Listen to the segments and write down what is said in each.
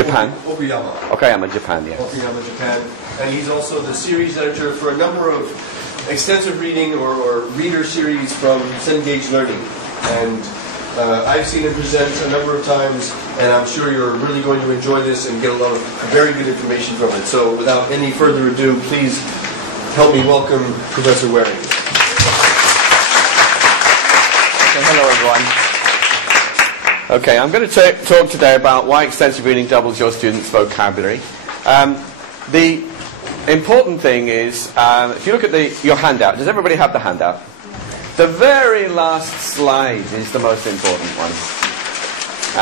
Japan. Okuyama. Okayama, Japan, yes. Okuyama, Japan. And he's also the series editor for a number of extensive reading or reader series from Cengage Learning. And I've seen him present a number of times, and I'm sure you're really going to enjoy this and get a lot of very good information from it. So without any further ado, please help me welcome Professor Waring. Okay, hello everyone. Okay, I'm going to talk today about why extensive reading doubles your students' vocabulary. The important thing is, if you look at your handout, does everybody have the handout? The very last slide is the most important one.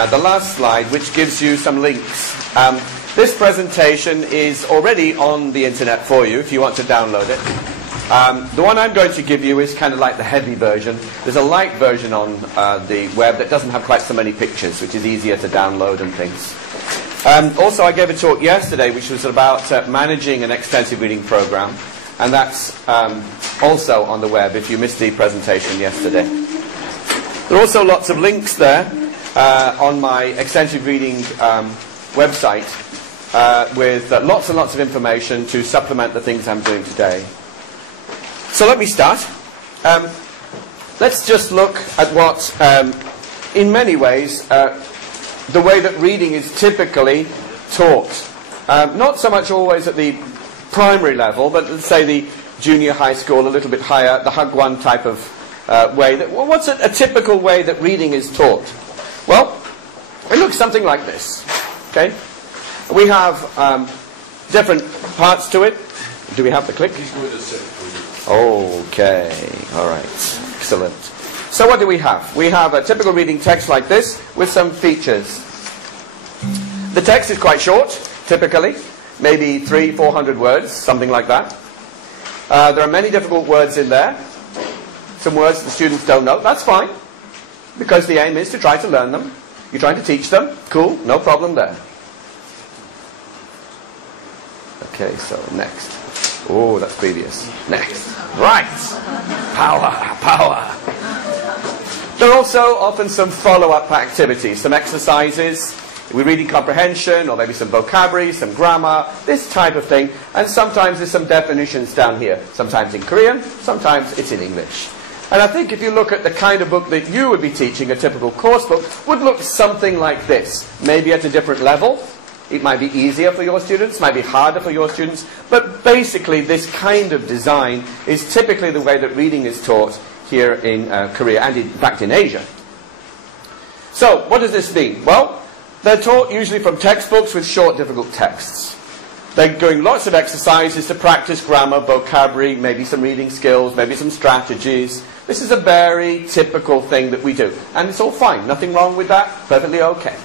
The last slide, which gives you some links. This presentation is already on the internet for you if you want to download it. The one I'm going to give you is kind of like the heavy version. There's a light version on the web that doesn't have quite so many pictures, which is easier to download and things. Also, I gave a talk yesterday which was about managing an extensive reading program, and that's also on the web if you missed the presentation yesterday. There are also lots of links there on my extensive reading website with lots and lots of information to supplement the things I'm doing today. So let me start. Let's just look at what, in many ways, the way that reading is typically taught. Not so much always at the primary level, but let's say the junior high school, a little bit higher, the Hagwon type of way. What's a typical way that reading is taught? Well, it looks something like this. Okay, we have different parts to it. Do we have the click? Okay, all right, excellent. So what do we have? We have a typical reading text like this with some features. The text is quite short, typically, maybe 300-400 words, something like that. There are many difficult words in there. Some words the students don't know. That's fine, because the aim is to try to learn them. You're trying to teach them. Cool, no problem there. Okay, so next. Oh, that's previous. Next. Right. Power, power. There are also often some follow-up activities, some exercises. We're reading comprehension, or maybe some vocabulary, some grammar, this type of thing. And sometimes there's some definitions down here. Sometimes in Korean, sometimes it's in English. And I think if you look at the kind of book that you would be teaching, a typical course book, would look something like this. Maybe at a different level. It might be easier for your students, might be harder for your students. But basically, this kind of design is typically the way that reading is taught here in Korea, and in fact in Asia. So, what does this mean? Well, they're taught usually from textbooks with short, difficult texts. They're doing lots of exercises to practice grammar, vocabulary, maybe some reading skills, maybe some strategies. This is a very typical thing that we do. And it's all fine. Nothing wrong with that. Perfectly okay.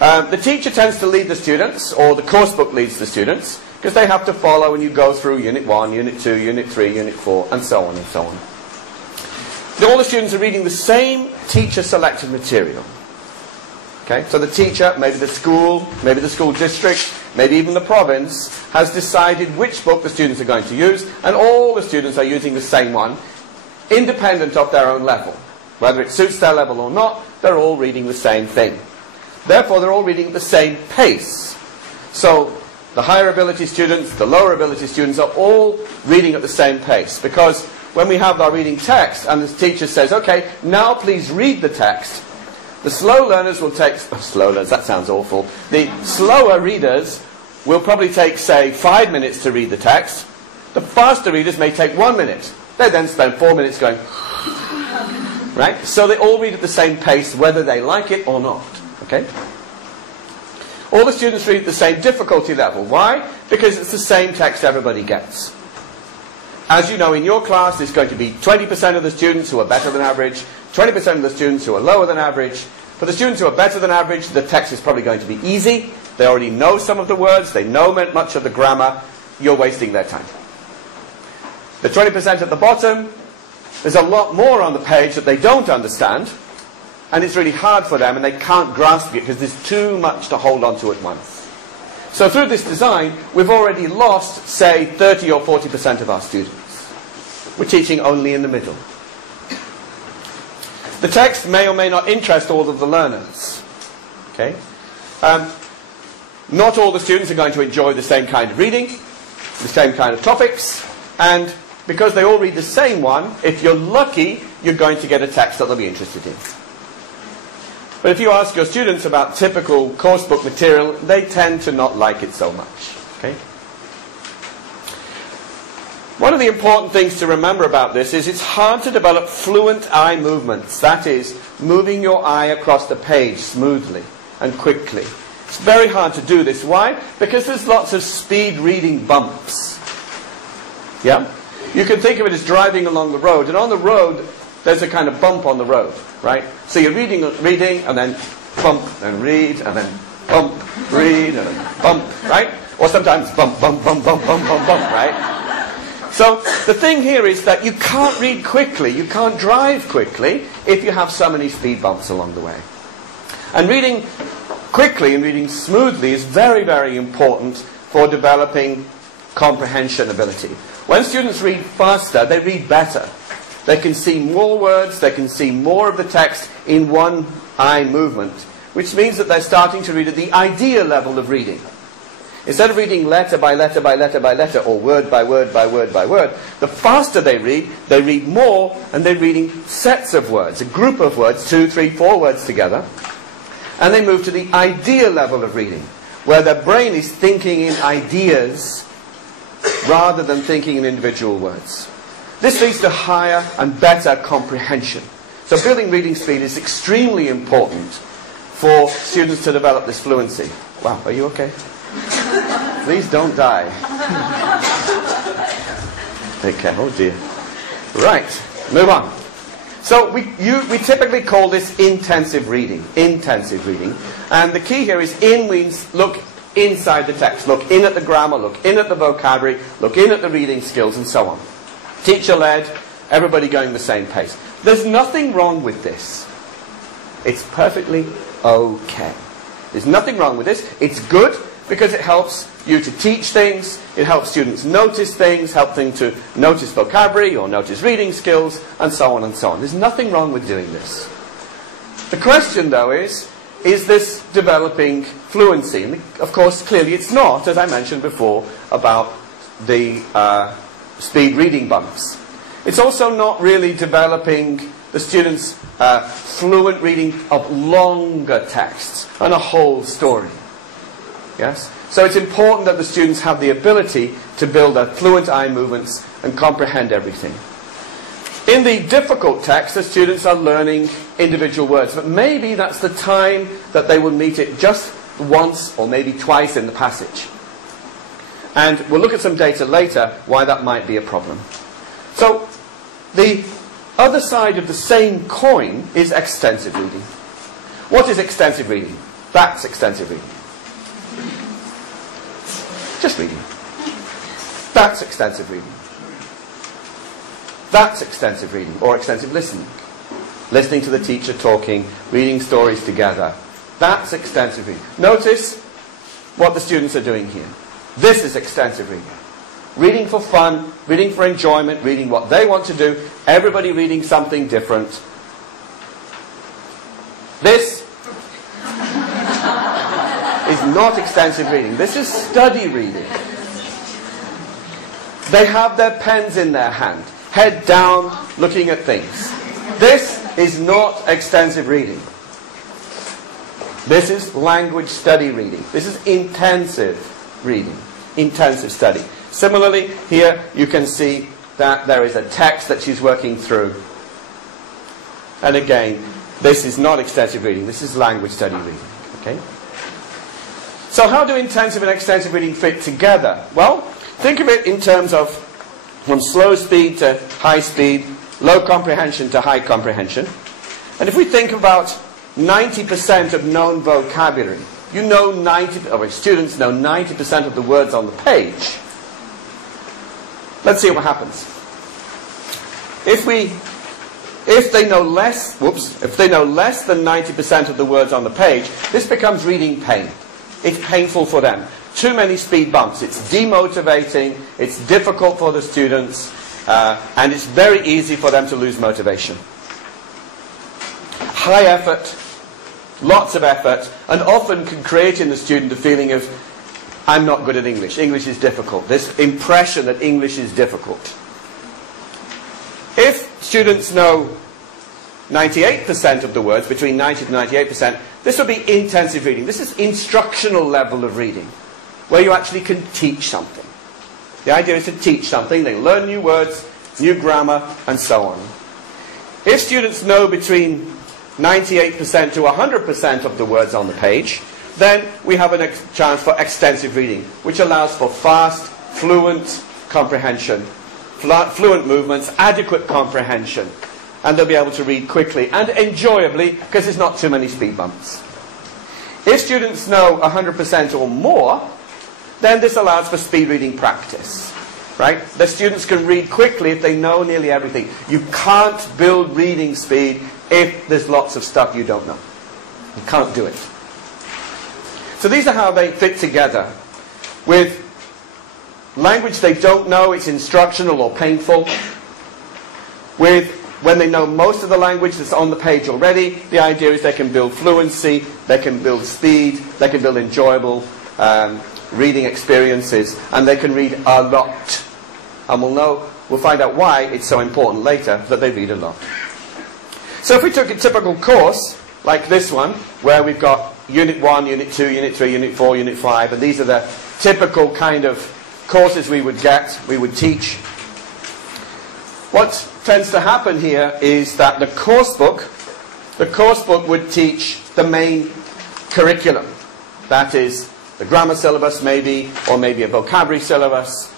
The teacher tends to lead the students, or the course book leads the students, because they have to follow and you go through Unit 1, Unit 2, Unit 3, Unit 4, and so on and so on. All the students are reading the same teacher-selected material. Okay, so the teacher, maybe the school district, maybe even the province, has decided which book the students are going to use, and all the students are using the same one, independent of their own level. Whether it suits their level or not, they're all reading the same thing. Therefore, they're all reading the same pace. So the higher ability students, the lower ability students are all reading at the same pace, because when we have our reading text and the teacher says, okay, now please read the text, the slow learners will take, slow learners, that sounds awful, the slower readers will probably take, say, 5 minutes to read the text. The faster readers may take 1 minute. They then spend 4 minutes going, right? So they all read at the same pace, whether they like it or not. Okay? All the students read at the same difficulty level. Why? Because it's the same text everybody gets. As you know, in your class, there's going to be 20% of the students who are better than average, 20% of the students who are lower than average. For the students who are better than average, the text is probably going to be easy. They already know some of the words. They know much of the grammar. You're wasting their time. The 20% at the bottom, there's a lot more on the page that they don't understand. And it's really hard for them, and they can't grasp it because there's too much to hold on to at once. So through this design, we've already lost, say, 30 or 40% of our students. We're teaching only in the middle. The text may or may not interest all of the learners. Okay? not all the students are going to enjoy the same kind of reading, the same kind of topics, and because they all read the same one, if you're lucky, you're going to get a text that they'll be interested in. But if you ask your students about typical course book material, they tend to not like it so much. Okay? One of the important things to remember about this is it's hard to develop fluent eye movements. That is, moving your eye across the page smoothly and quickly. It's very hard to do this. Why? Because there's lots of speed reading bumps. Yeah? You can think of it as driving along the road, and on the road there's a kind of bump on the road, right? So you're reading, and then bump, and read, and then bump, read, and then bump, right? Or sometimes bump, bump, bump, bump, bump, bump, bump, right? So the thing here is that you can't read quickly, you can't drive quickly if you have so many speed bumps along the way. And reading quickly and reading smoothly is very, very important for developing comprehension ability. When students read faster, they read better. They can see more words, they can see more of the text in one eye movement, which means that they're starting to read at the ideal level of reading. Instead of reading letter by letter by letter by letter, or word by word by word by word, the faster they read more, and they're reading sets of words, a group of words, 2, 3, 4 words together, and they move to the ideal level of reading, where their brain is thinking in ideas rather than thinking in individual words. This leads to higher and better comprehension. So building reading speed is extremely important for students to develop this fluency. Wow, are you okay? Please don't die. Take care. Oh dear. Right, move on. So we typically call this intensive reading. Intensive reading. And the key here is in means look inside the text. Look in at the grammar, look in at the vocabulary, look in at the reading skills, and so on. Teacher-led, everybody going the same pace. There's nothing wrong with this. It's perfectly okay. There's nothing wrong with this. It's good because it helps you to teach things, it helps students notice things, help them to notice vocabulary or notice reading skills, and so on and so on. There's nothing wrong with doing this. The question, though, is this developing fluency? And of course, clearly it's not, as I mentioned before, about the speed reading bumps. It's also not really developing the students' fluent reading of longer texts and a whole story. Yes? So it's important that the students have the ability to build their fluent eye movements and comprehend everything. In the difficult text, the students are learning individual words, but maybe that's the time that they will meet it just once or maybe twice in the passage. And we'll look at some data later why that might be a problem. So the other side of the same coin is extensive reading. What is extensive reading? That's extensive reading. Just reading. That's extensive reading. That's extensive reading, or extensive listening. Listening to the teacher talking, reading stories together. That's extensive reading. Notice what the students are doing here. This is extensive reading. Reading for fun, reading for enjoyment, reading what they want to do, everybody reading something different. This is not extensive reading. This is study reading. They have their pens in their hand, head down, looking at things. This is not extensive reading. This is language study reading. This is intensive reading, intensive study. Similarly, here you can see that there is a text that she's working through. And again, this is not extensive reading. This is language study reading. Okay? So how do intensive and extensive reading fit together? Well, think of it in terms of from slow speed to high speed, low comprehension to high comprehension. And if we think about 90% of known vocabulary, you know students know 90% of the words on the page. Let's see what happens. If they know less than 90% of the words on the page, this becomes reading pain. It's painful for them. Too many speed bumps. It's demotivating. It's difficult for the students. And it's very easy for them to lose motivation. High effort, lots of effort, and often can create in the student a feeling of, I'm not good at English. English is difficult. This impression that English is difficult. If students know 98% of the words, between 90 to 98%, this will be intensive reading. This is instructional level of reading, where you actually can teach something. The idea is to teach something. They learn new words, new grammar, and so on. If students know between 98% to 100% of the words on the page, then we have a chance for extensive reading, which allows for fast, fluent comprehension, fluent movements, adequate comprehension, and they'll be able to read quickly and enjoyably because there's not too many speed bumps. If students know 100% or more, then this allows for speed reading practice. Right? The students can read quickly if they know nearly everything. You can't build reading speed if there's lots of stuff you don't know. You can't do it. So these are how they fit together. With language they don't know, it's instructional or painful. With when they know most of the language that's on the page already, the idea is they can build fluency, they can build speed, they can build enjoyable reading experiences, and they can read a lot. And we'll find out why it's so important later that they read a lot. So if we took a typical course like this one, where we've got Unit 1, Unit 2, Unit 3, Unit 4, Unit 5, and these are the typical kind of courses we would teach. What tends to happen here is that the course book would teach the main curriculum. That is the grammar syllabus maybe, or maybe a vocabulary syllabus,